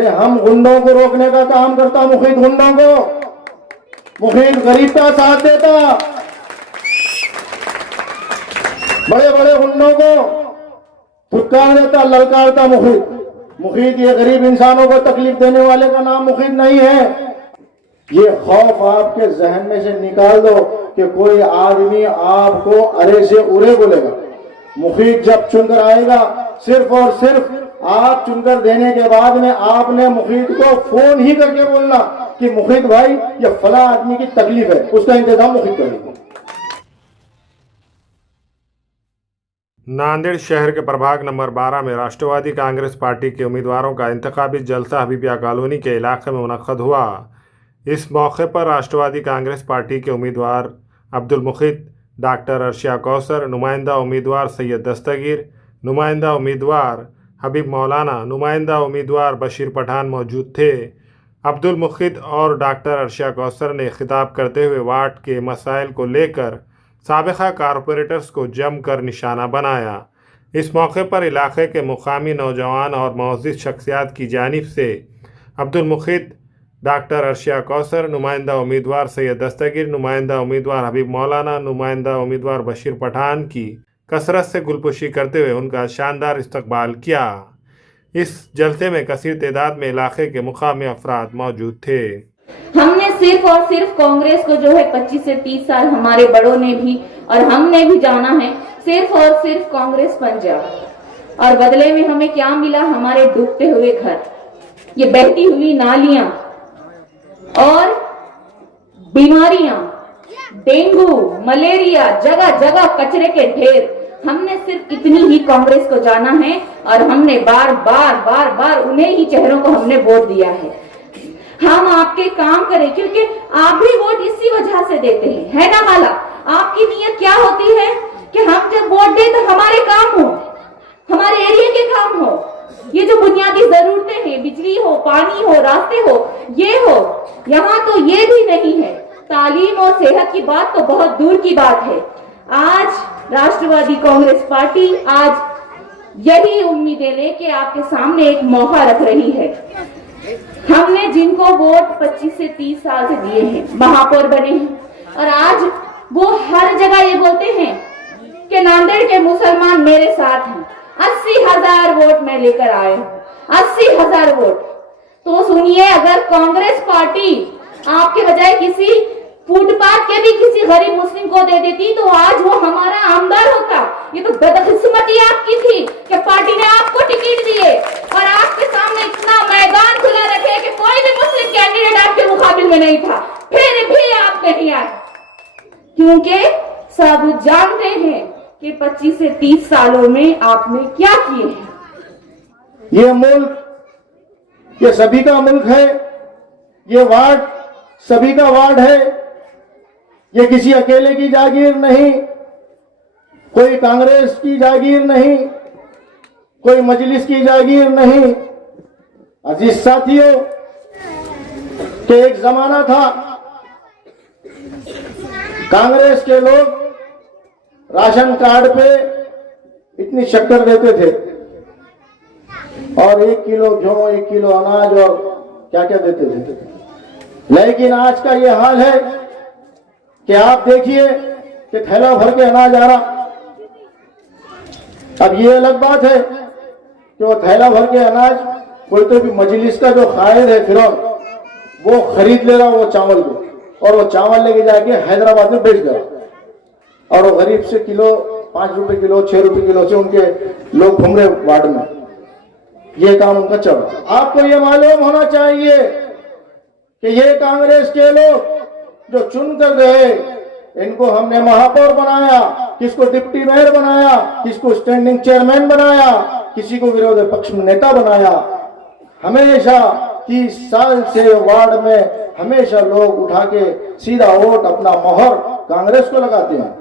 अरे हम गुंडों को रोकने का काम करता मुखीद, गुंडों को। मुखीद गरीब का साथ देता, बड़े बड़े गुंडों को फुटकार देता, ललकारता मुखीद। मुखीद ये गरीब इंसानों को तकलीफ देने वाले का नाम मुखीद नहीं है। ये खौफ आपके जहन में से निकाल दो कि कोई आदमी आपको अरे से उरे बोलेगा। मुखीद जब चुनकर आएगा, सिर्फ और सिर्फ आप चुनकर देने के बाद में आपने मुखीद को फोन ही करके बोलना कि मुखीद भाई ये फला आदमी की तकलीफ है, उसका इंतजाम मुखीद करेगा। नांदेड़ शहर के प्रभाग नंबर 12 में राष्ट्रवादी कांग्रेस पार्टी के उम्मीदवारों का इंतखाबी जलसा हबीबिया कॉलोनी के इलाके में मुनक्कद हुआ। इस मौके पर राष्ट्रवादी कांग्रेस पार्टी के उम्मीदवार अब्दुल मुखीद, डॉक्टर अर्शिया कौसर, नुमाइंदा उम्मीदवार सैयद दस्तगीर, नुमाइंदा उम्मीदवार हबीब मौलाना, नुमाइंदा उम्मीदवार बशीर पठान मौजूद थे। अब्दुल मुखीद और डॉक्टर अर्शिया कौसर ने खिताब करते हुए वार्ड के मसाइल को लेकर साबिक़ा कारपोरेटर्स को जमकर निशाना बनाया। इस मौके पर इलाके के मुकामी नौजवान और मुअज़्ज़िज़ शख्सियात की जानिब से अब्दुल मुखीद, डॉक्टर अर्शिया कौसर, नुमाइंदा उम्मीदवार सैयद दस्तगीर, नुमाइंदा उम्मीदवार हबीब मौलाना, नुमाइंदा उम्मीदवार बशीर पठान की कसरत से गुलपुशी करते हुए उनका शानदार इस्तकबाल किया। इस जलसे में कसीर तादाद में इलाके के मुकामी अफराद मौजूद थे। हमने सिर्फ और सिर्फ कांग्रेस को जो है 25 से 30 साल हमारे बड़ों ने भी और हमने भी जाना है, सिर्फ और सिर्फ कांग्रेस पंजाब। और बदले में हमें क्या मिला? हमारे डूबते हुए घर, ये बहती हुई नालियां और बीमारियां, डेंगू, मलेरिया, जगह जगह कचरे के ढेर। हमने सिर्फ इतनी ही कांग्रेस को जाना है और हमने बार बार बार बार उन्हें ही चेहरों को हमने वोट दिया है। हम आपके काम करें, क्योंकि आप भी वोट इसी वजह से देते हैं, है ना माला? आपकी नीयत क्या होती है कि हम जब वोट दें तो हमारे काम हो, हमारे एरिया के काम हो, ये जो बुनियादी जरूरतें हैं, बिजली हो, पानी हो, रास्ते हो, ये हो। यहाँ तो ये भी नहीं है। तालीम और सेहत की बात तो बहुत दूर की बात है। आज राष्ट्रवादी कांग्रेस पार्टी आज यही उम्मीदें लेके आपके सामने एक मौका रख रही है। हमने जिनको वोट 25 से 30 साल से दिए हैं, महापौर बने हैं और आज वो हर जगह ये बोलते हैं कि नांदेड़ के मुसलमान मेरे साथ हैं। 80,000 वोट मैं लेकर आया हूँ, 80,000 वोट। तो सुनिए, अगर कांग्रेस पार्टी आपके बजाय किसी फुटपाथ के भी किसी गरीब मुस्लिम को दे देती तो आज वो हमारा आमदार होता। ये तो बदकिस्मती आपकी थी कि पार्टी ने आपको टिकट दिए और आपके सामने इतना मैदान खुला रखे कि कोई भी मुस्लिम कैंडिडेट आपके मुकाबले में नहीं था, फिर भी आप नहीं आए, क्योंकि सब जानते हैं कि 25 से 30 सालों में आपने क्या किए हैं। ये मुल्क ये सभी का मुल्क है, ये वार्ड सभी का वार्ड है, ये किसी अकेले की जागीर नहीं, कोई कांग्रेस की जागीर नहीं, कोई मजलिस की जागीर नहीं। अजीज साथियों, कि एक जमाना था कांग्रेस के लोग राशन कार्ड पे इतनी शक्कर देते थे और 1 किलो गेहूं, 1 किलो अनाज और क्या क्या देते थे। लेकिन आज का ये हाल है कि आप देखिए कि थैला भर के अनाज आ रहा। अब ये अलग बात है कि वो थैला भर के अनाज कोई तो भी मजलिस का जो कायद है फिरौन, वो खरीद ले रहा वो चावल को, और वो चावल लेके जाके हैदराबाद में बेच दे रहा, और वो गरीब से किलो 5 रुपए किलो, 6 रुपए किलो से उनके लोग घूम रहे वार्ड में। ये काम उनका चल रहा। आपको ये मालूम होना चाहिए कि ये कांग्रेस के लोग जो चुन कर गए, इनको हमने महापौर बनाया, किसको डिप्टी मेयर बनाया, किसको स्टैंडिंग चेयरमैन बनाया, किसी को विरोधी पक्ष में नेता बनाया। हमेशा 30 साल से वार्ड में हमेशा लोग उठा के सीधा वोट, अपना मोहर कांग्रेस को लगाते हैं।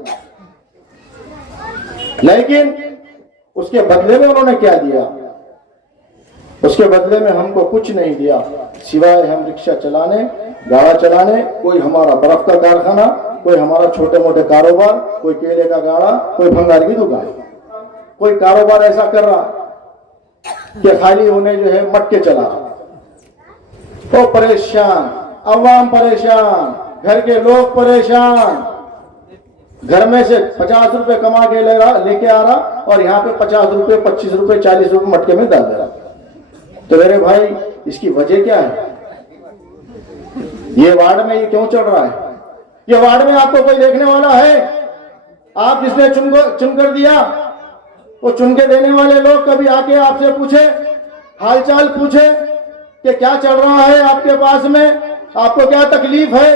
लेकिन उसके बदले में उन्होंने क्या दिया? उसके बदले में हमको कुछ नहीं दिया, सिवाय हम रिक्शा चलाने, गाड़ा चलाने, कोई हमारा बर्फ का कारखाना, कोई हमारा छोटे मोटे कारोबार, कोई केले का गाड़ा, कोई भंगार की दुकान, कोई कारोबार ऐसा कर रहा कि खाली उन्हें जो है मटके चला रहा। वो परेशान, अवाम परेशान, घर के लोग परेशान। घर में से 50 रुपए कमा के लेके आ रहा और यहाँ पे 50 रुपए, 25 रुपए, 40 रुपए मटके में डाल दे रहा। तो मेरे भाई, इसकी वजह क्या है? ये वार्ड में ये क्यों चल रहा है? ये वार्ड में आपको कोई देखने वाला है? आप जिसने चुन कर दिया, वो चुन के देने वाले लोग कभी आके आपसे पूछे, हालचाल पूछे कि क्या चल रहा है आपके पास में, आपको क्या तकलीफ है,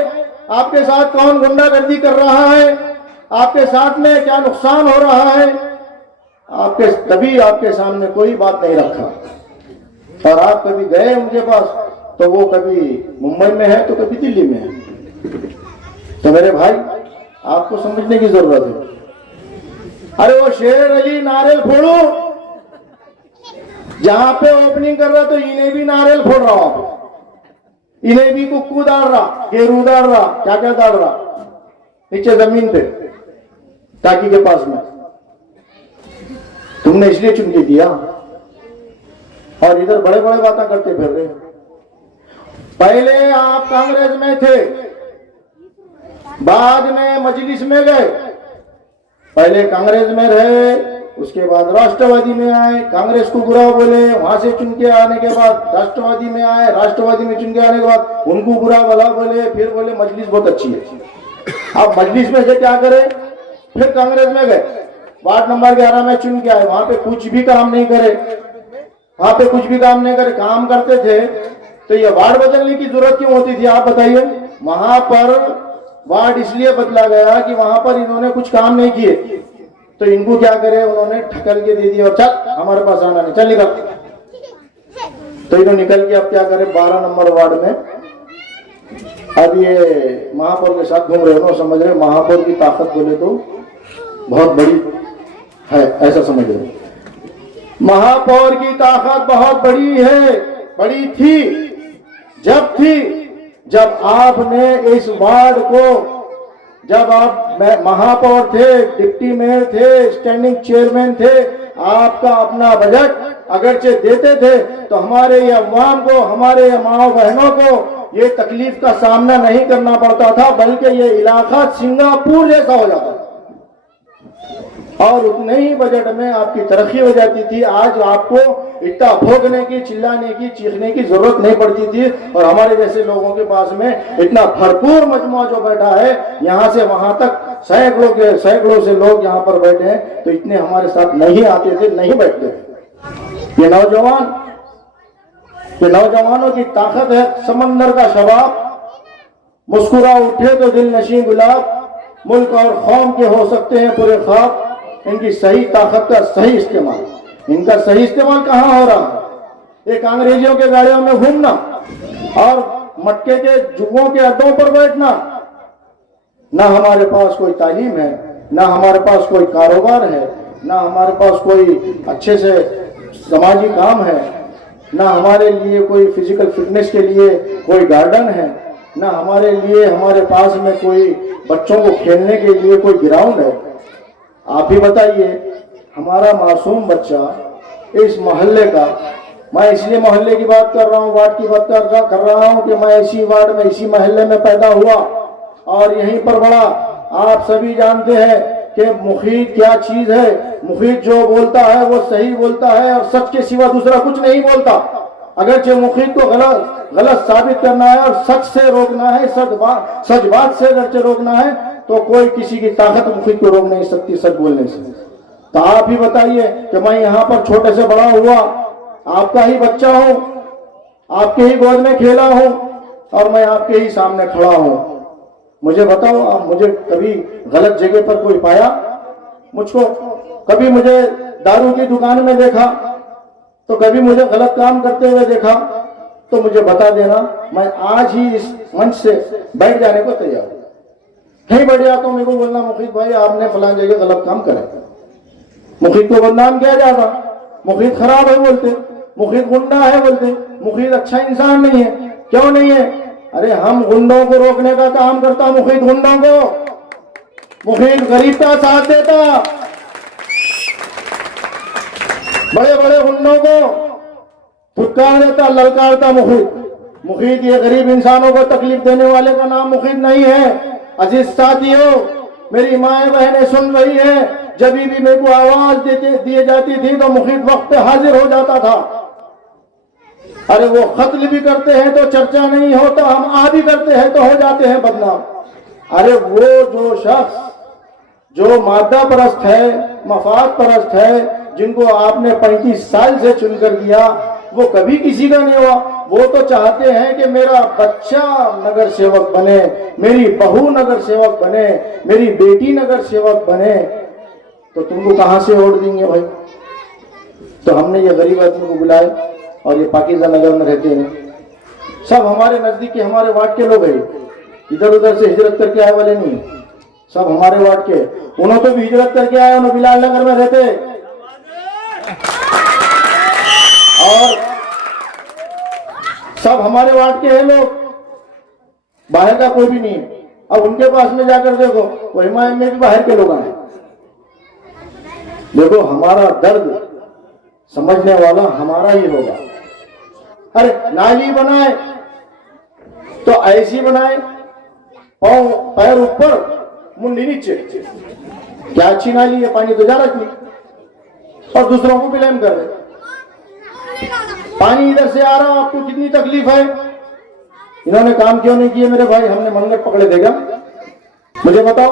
आपके साथ कौन गुंडागर्दी कर रहा है, आपके साथ में क्या नुकसान हो रहा है? कभी आपके सामने कोई बात नहीं रखा। और आप कभी गए उनके पास तो वो कभी मुंबई में है तो कभी दिल्ली में है। तो मेरे भाई, आपको समझने की जरूरत है। अरे वो शेर अली नारियल फोड़ो, जहां पे ओपनिंग कर रहा तो इन्हें भी नारियल फोड़ रहा हूं, इन्हें भी कुक्कू डाल रहा, गेरू डाल रहा, क्या क्या डाल रहा नीचे जमीन पे टाकी के पास में। तुमने इसलिए चुन के दिया और इधर बड़े बड़े बातें करते फिर रहे। पहले आप कांग्रेस में थे, बाद में मजलिस में गए। पहले कांग्रेस में रहे, उसके बाद राष्ट्रवादी में आए, कांग्रेस को बुरा बोले, वहां से चुन के आने के बाद राष्ट्रवादी में आए, राष्ट्रवादी में चुन के आने के बाद उनको बुरा भला बोले, फिर बोले मजलिस बहुत अच्छी है। अब मजलिस में से क्या करे? फिर कांग्रेस में गए, वार्ड नंबर 11 में चुन के आए, वहां पे कुछ भी काम नहीं करे, वहां पे कुछ भी काम नहीं करे। काम करते थे तो ये वार्ड बदलने की जरूरत क्यों होती थी? आप बताइए। वहां पर वार्ड इसलिए बदला गया कि वहां पर इन्होंने कुछ काम नहीं किए, तो इनको क्या करे, उन्होंने ठकल के दे दिया और चल हमारे पास आना नहीं, चल निकल। तो इन्होंने निकल के अब क्या करे, 12 नंबर वार्ड में अब ये महापौर के साथ घूम रहे हो। समझ रहे, महापौर की ताकत बोले तो बहुत बड़ी है, ऐसा समझ रहे। महापौर की ताकत बहुत बड़ी है, बड़ी थी जब आपने इस वार्ड को, जब आप महापौर थे, डिप्टी मेयर थे, स्टैंडिंग चेयरमैन थे, आपका अपना बजट अगरचे देते थे तो हमारे ये अवाम को, हमारे ये माँ बहनों को ये तकलीफ का सामना नहीं करना पड़ता था, बल्कि ये इलाका सिंगापुर जैसा हो जाता था और उतने ही बजट में आपकी तरक्की हो जाती थी। आज आपको इतना भोगने की, चिल्लाने की, चीखने की जरूरत नहीं पड़ती थी और हमारे जैसे लोगों के पास में इतना भरपूर मजमुआ जो बैठा है, यहाँ से वहां तक सैकड़ों से लोग यहाँ पर बैठे हैं, तो इतने हमारे साथ नहीं आते थे, नहीं बैठते थे। ये नौजवानों की ताकत है, समंदर का शबाब, मुस्कुरा उठे तो दिल नशी गुलाब, मुल्क और कौम के हो सकते हैं पूरे ख्वाब। इनकी सही ताकत का सही इस्तेमाल, इनका सही इस्तेमाल कहाँ हो रहा है? एक अंग्रेजियों के गाड़ियों में घूमना और मटके के जुगों के अड्डों पर बैठना। ना हमारे पास कोई तालीम है, ना हमारे पास कोई कारोबार है, ना हमारे पास कोई अच्छे से समाजी काम है, ना हमारे लिए कोई फिजिकल फिटनेस के लिए कोई गार्डन है, ना हमारे लिए हमारे पास में कोई बच्चों को खेलने के लिए कोई ग्राउंड है। आप ही बताइए, हमारा मासूम बच्चा इस मोहल्ले का, मैं इसलिए मोहल्ले की बात कर रहा हूँ, वार्ड की बात कर रहा हूँ कि मैं इसी वार्ड में, इसी मोहल्ले में पैदा हुआ और यहीं पर बड़ा। आप सभी जानते हैं कि मुफीद क्या चीज है। मुफीद जो बोलता है वो सही बोलता है और सच के सिवा दूसरा कुछ नहीं बोलता। अगरचे मुफीद को गलत साबित करना है और सच से रोकना है, सच बात से अगरचे रोकना है, तो कोई किसी की ताकत मुफीद को रोक नहीं सकती सच बोलने से। तो आप ही बताइए कि मैं यहाँ पर छोटे से बड़ा हुआ, आपका ही बच्चा हूँ, आपके ही गोद में खेला हूँ और मैं आपके ही सामने खड़ा हूँ। मुझे बताओ, आप मुझे कभी गलत जगह पर कोई पाया? मुझको कभी मुझे दारू की दुकान में देखा तो कभी मुझे गलत काम करते हुए देखा तो मुझे बता देना, मैं आज ही इस मंच से बैठ जाने को तैयार हूं। नहीं बैठ जाता तो मेरे को बोलना, मुफीद भाई आपने फलां जगह गलत काम करे। मुफीद को बदनाम किया जाता, मुफीद खराब है बोलते, मुफीद गुंडा है बोलते, मुफीद अच्छा इंसान नहीं है। क्यों नहीं है? अरे हम गुंडों को रोकने का काम करता, मुफीद गुंडों को, मुफीद गरीब का साथ देता, बड़े बड़े गुंडों को फुटकार देता, ललकारता मुफीद। मुफीद ये गरीब इंसानों को तकलीफ देने वाले का नाम मुफीद नहीं है। अजीज साथियों, मेरी माएँ बहनें सुन रही है, जब भी मेरे को आवाज दिए जाती थी तो मुफीद वक्त पे हाजिर हो जाता था। अरे वो कत्ल भी करते हैं तो चर्चा नहीं होता, हम आ भी करते हैं तो हो जाते हैं बदनाम। अरे वो जो शख्स जो मादा परस्त है, मफाद परस्त है, जिनको आपने 35 साल से चुनकर दिया, वो कभी किसी का नहीं हुआ। वो तो चाहते हैं कि मेरा बच्चा नगर सेवक बने, मेरी बहू नगर सेवक बने, मेरी बेटी नगर सेवक बने। तो तुमको कहां से वोट देंगे भाई? तो हमने ये गरीब आदमी को बुलाए और ये पाकिजा नगर में रहते हैं, सब हमारे नजदीक के हमारे वार्ड के लोग हैं, इधर उधर से हिजरत करके आए वाले नहीं, सब हमारे वार्ड के। उन्होंने तो भी हिजरत करके आए, उन्होंने बिलाल नगर में रहते और सब हमारे वार्ड के हैं लोग, बाहर का कोई भी नहीं है। अब उनके पास में जाकर देखो, वो हिमायत में भी बाहर के लोग आए। देखो हमारा दर्द समझने वाला हमारा ही होगा। अरे नाली बनाए तो ऐसी बनाए, पाँव पैर ऊपर मुंडी नीचे, क्या अच्छी नाली है, पानी तो जा रहा नहीं और दूसरों को ब्लेम कर रहे। पानी इधर से आ रहा, आपको कितनी तकलीफ है? इन्होंने काम क्यों नहीं किए मेरे भाई? हमने मंगट पकड़े थे क्या? मुझे बताओ,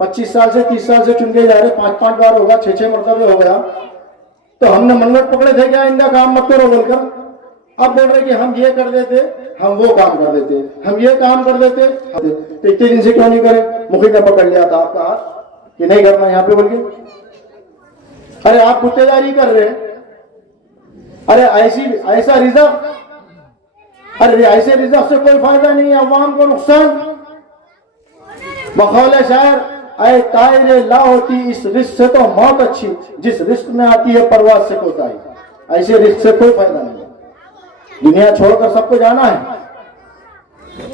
25 साल से 30 साल से चुन के जा रहे, 5-5 बार होगा, 6-6 मरतबे हो गया, तो हमने मंगट पकड़े थे क्या इनका काम मत करो बोलकर? अब बोल रहे कि हम ये कर देते, हम वो काम कर देते, हम ये काम कर देते, तो इतने दिन से क्यों नहीं करे? मुखिया ने पकड़ लिया था आपका हाथ कि नहीं करना यहाँ पे बोल के। अरे आप गुत्तेदारी कर रहे हैं। अरे ऐसा रिजर्व, अरे ऐसे रिजर्व से कोई फायदा नहीं है, अवाम को नुकसान। बखौले शायर, ऐ तायरे ला होती इस रिस्क से तो मौत अच्छी, जिस रिस्क में आती है परवाज से कोताही। ऐसे रिस्क से कोई फायदा नहीं है, दुनिया छोड़कर सबको जाना है।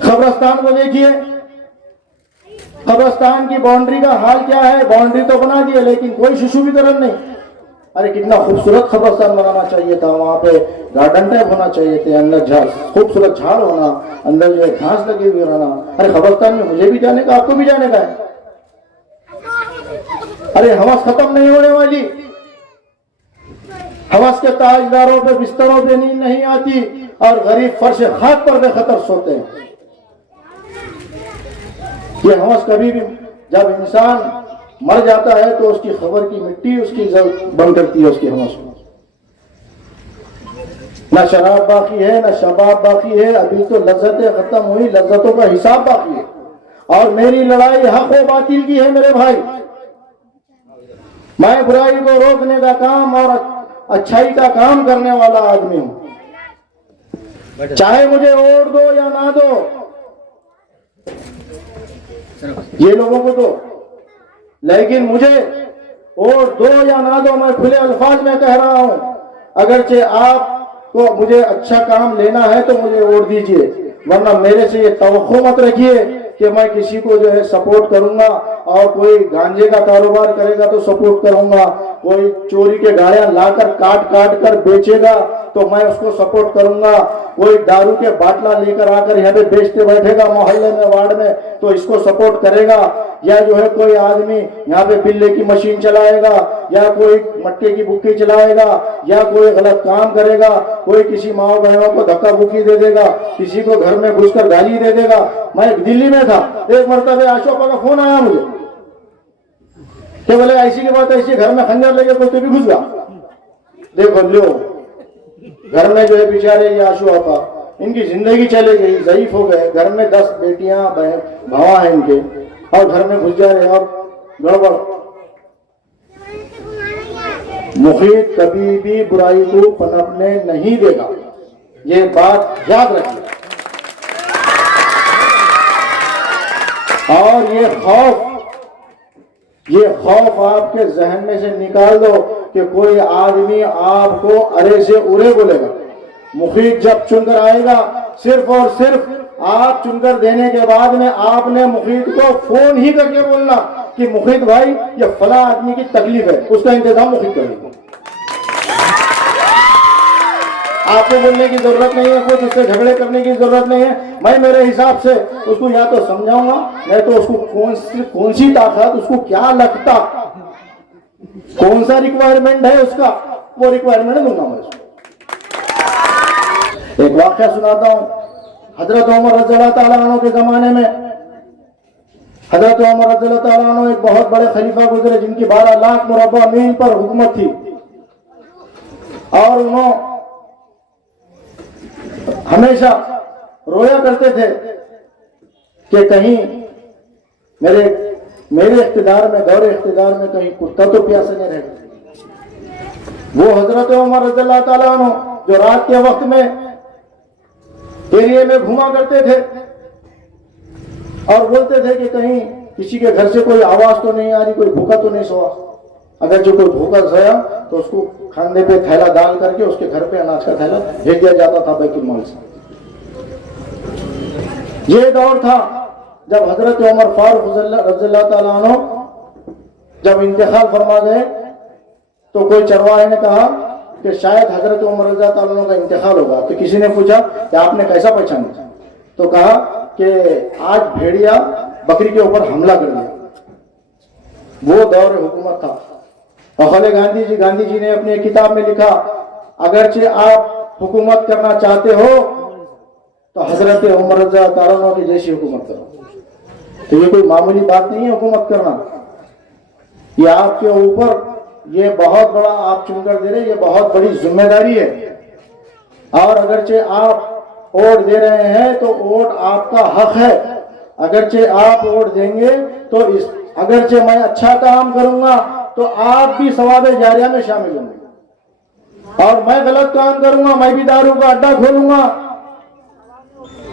कब्रिस्तान को देखिए, कब्रिस्तान की बाउंड्री का हाल क्या है? बाउंड्री तो बना दी है लेकिन कोई सुशोभीकरण नहीं। अरे कितना खूबसूरत कब्रिस्तान बनाना चाहिए था, वहां पे गार्डन टाइप होना चाहिए थे, अंदर खूबसूरत झाड़ होना, अंदर जो है घास लगी हुई रहना। अरे कब्रिस्तान में मुझे भी जाने का, आपको भी जाने का है। अरे हवस खत्म नहीं होने वाली, हवस के ताजदारों पे बिस्तरों पे नींद नहीं आती और गरीब फर्श खाक पर बेखतर सोते हैं। ये हवस कभी भी, जब इंसान मर जाता है तो उसकी खबर की मिट्टी उसकी बंद करती है उसकी हवस को। न शराब बाकी है, न शबाब बाकी है, अभी तो लज्जतें खत्म हुई, लज्जतों का हिसाब बाकी है। और मेरी लड़ाई हक व बातिल की है मेरे भाई। मैं बुराई को रोकने का काम और अच्छाई का काम करने वाला आदमी हूं, चाहे मुझे वोट दो या ना दो, ये लोगों को दो, लेकिन मुझे वोट दो या ना दो, मैं खुले अल्फाज में कह रहा हूं, अगरचे आपको मुझे अच्छा काम लेना है तो मुझे वोट दीजिए, वरना मेरे से ये तवक्को मत रखिए कि मैं किसी को जो है सपोर्ट करूंगा। और कोई गांजे का कारोबार करेगा तो सपोर्ट करूंगा, कोई चोरी के गाड़ियां लाकर काट कर बेचेगा तो मैं उसको सपोर्ट करूंगा, कोई दारू के बाटला लेकर आकर यहाँ पे बेचते बैठेगा मोहल्ले में, वार्ड में, तो इसको सपोर्ट करेगा। या जो है कोई आदमी यहाँ पे बिल्ले की मशीन चलाएगा, या कोई मट्टे की बुक्की चलाएगा, या कोई गलत काम करेगा, कोई किसी माओ बहनों को धक्का बुक्की दे देगा, किसी को घर में घुसकर गाली दे देगा। मैं दिल्ली में था, एक मरतबा अशोका का फोन आया मुझे कि बोले ऐसी की बात ऐसी, घर में खंजर लेके कोई तो भी घुस गया। देखो लो, घर में जो है बेचारे ये आशु आपा, इनकी जिंदगी चले गई, ज़ईफ हो गए, घर में 10 बेटियां भावा हैं इनके, और घर में घुस जा रहे और गड़बड़। मुखीद कभी भी बुराई को पनपने नहीं देगा, ये बात याद रखिए। और ये खौफ आपके जहन में से निकाल दो कि कोई आदमी आपको अरे से उरे बोलेगा। मुखीद जब चुनकर आएगा, सिर्फ और सिर्फ आप चुनकर देने के बाद में आपने मुखीद को फोन ही करके बोलना कि मुखीद भाई ये फला आदमी की तकलीफ है, उसका इंतजाम मुखीद करेगा। आपको बोलने की जरूरत नहीं है, कुछ उससे झगड़े करने की जरूरत नहीं है। मैं मेरे हिसाब से उसको या तो समझाऊंगा, नहीं तो उसको कौन सी ताकत, उसको क्या लगता, कौन सा रिक्वायरमेंट है उसका, वो रिक्वायरमेंट दूंगा मैं उसको। एक वाक्य सुनाता हूं। हजरत उमर रज़ियल्लाहु ताला अन्हु के जमाने में हजरत उमर रज़ियल्लाहु ताला अन्हु एक बहुत बड़े खलीफा गुजरे जिनकी 12 लाख मुरब्बा मील पर हुकूमत थी, और उन्होंने हमेशा रोया करते थे कि कहीं मेरे इख्तिदार में, दौरे इख्तिदार में कहीं कुत्ता तो प्यासा नहीं रहेगा। वो हजरत उमर रज़ियल्लाहु ताला अन्हु जो रात के वक्त में एरिया में घुमा करते थे और बोलते थे कि कहीं किसी के घर से कोई आवाज तो नहीं आ रही, कोई भूखा तो नहीं सोया। अगर जो कोई भूखा सोया तो उसको खाने पे थैला डाल करके उसके घर पे अनाज का थैला भेज दिया जाता था बैतुल माल से। ये दौर था जब हजरत उमर फारूक रज़ियल्लाहु ताला अन्हु जब इंतकाल फरमा गए, तो कोई चरवाहे ने कहा कि शायद हजरत उमर रज़ियल्लाहु ताला अन्हु का इंतकाल होगा। तो किसी ने पूछा कि आपने कैसा पहचाना? तो कहा कि आज भेड़िया बकरी के ऊपर हमला कर दिया। वो दौर हुकूमत था। और गांधी जी ने अपनी किताब में लिखा, अगरचे आप हुकूमत करना चाहते हो तो हजरत उमर रज़ियल्लाहु ताला अन्हु की जैसी हुकूमत करो। तो ये कोई मामूली बात नहीं है हुकूमत करना, ये आपके ऊपर ये बहुत बड़ा आप चुनकर दे रहे, ये बहुत बड़ी जिम्मेदारी है। और अगरचे आप वोट दे रहे हैं तो वोट आपका हक है। अगरचे आप वोट देंगे तो अगरचे मैं अच्छा काम करूंगा तो आप भी सवाब जारिया में शामिल होंगे, और मैं गलत काम करूंगा, मैं भी दारू का अड्डा खोलूंगा,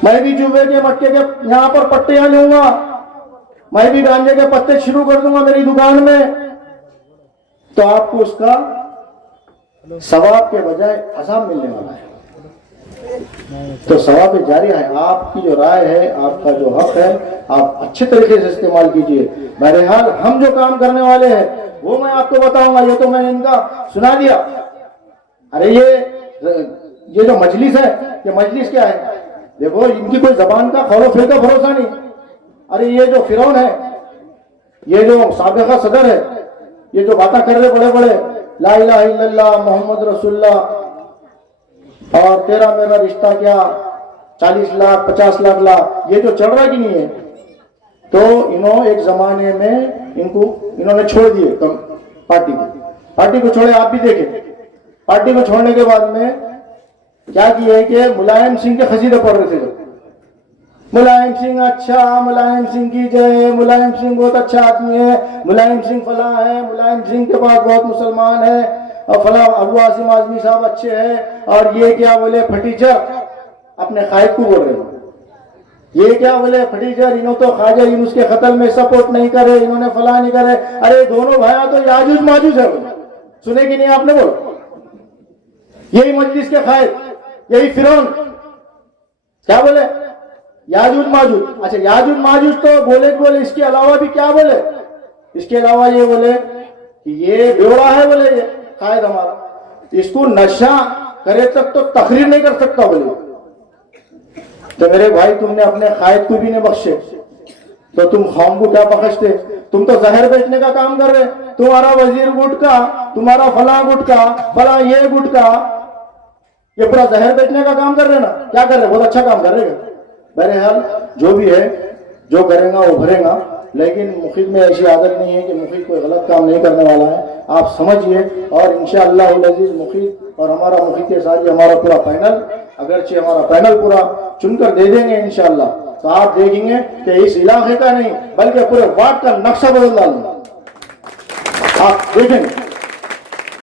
मैं भी जुए के मक्के के यहाँ पर पट्टियां लूंगा, मैं भी गांजे के पत्ते शुरू कर दूंगा मेरी दुकान में, तो आपको उसका सवाब के बजाय अज़ाब मिलने वाला है। तो सवाब जारिया है। आपकी जो राय है, आपका जो हक है, आप अच्छे तरीके से इस्तेमाल कीजिए। बहरहाल हम जो काम करने वाले हैं वो मैं आपको बताऊंगा। ये तो मैंने इनका सुना दिया। अरे ये जो मजलिस है, ये मजलिस क्या है? देखो, इनकी कोई जबान का खौरो फिर का भरोसा नहीं। अरे ये जो फिरौन है, ये जो साबिका सदर है, ये जो बातें कर रहे बड़े बड़े, ला इलाहा इल्लल्लाह मोहम्मद रसूलुल्लाह और तेरा मेरा रिश्ता क्या, 40 लाख 50 लाख, ये जो चल रहा कि नहीं है, तो इन्होंने एक जमाने में इन्होंने छोड़ दिए पार्टी को छोड़े। आप भी देखें, पार्टी को छोड़ने के बाद में क्या किए कि मुलायम सिंह के खसीदे पढ़ रहे थे। मुलायम सिंह अच्छा, मुलायम सिंह की जय, मुलायम सिंह बहुत अच्छा आदमी है, मुलायम सिंह फला है, मुलायम सिंह के पास बहुत मुसलमान है, और फला अबू आसिम आजमी साहब अच्छे हैं, और ये क्या बोले फटीचर, अपने कायद को बोल रहे हैं, ये क्या बोले फटीचर, इन्हों तो ख्वाजा यूनुस के कत्ल में सपोर्ट नहीं करे, इन्होंने फला नहीं करे। अरे दोनों भाइयों तो याजूज माजूज है। सुने कि नहीं आपने? बोलो, यही मजलिस के कायद, यही फिरौन क्या बोले, याजूज माजूज। अच्छा, याजूज माजूज तो बोले, इसके अलावा भी क्या बोले? इसके अलावा ये बोले कि ये बेवड़ा है, बोले ये कायद हमारा, इसको नशा करे तक तो तकरीर नहीं कर सकता बोले। तो मेरे भाई, तुमने अपने कायद को भी नहीं बख्शे तो तुम कौम को क्या बख्शते? तुम तो जहर बेचने का काम कर रहे। तुम्हारा वजीर गुटका, तुम्हारा फला गुटका, फला ये गुटका, ये पूरा जहर बेचने का काम कर रहे ना। क्या कर रहे? बहुत अच्छा काम कर रहे हैं। बहरहाल जो भी है, जो करेगा वो भरेगा, लेकिन मुखिद में ऐसी आदत नहीं है कि मुखिद कोई गलत काम नहीं करने वाला है। आप समझिए, और इंशाअल्लाह अज़ीज़ मुखिद और हमारा मुखिद के साथ हमारा पूरा पैनल, अगरचे हमारा पैनल पूरा चुनकर दे देंगे इंशाअल्लाह, तो आप देखेंगे कि इस इलाके का नहीं बल्कि पूरे वार्ड का नक्शा बदल डालूंगा, आप देखेंगे।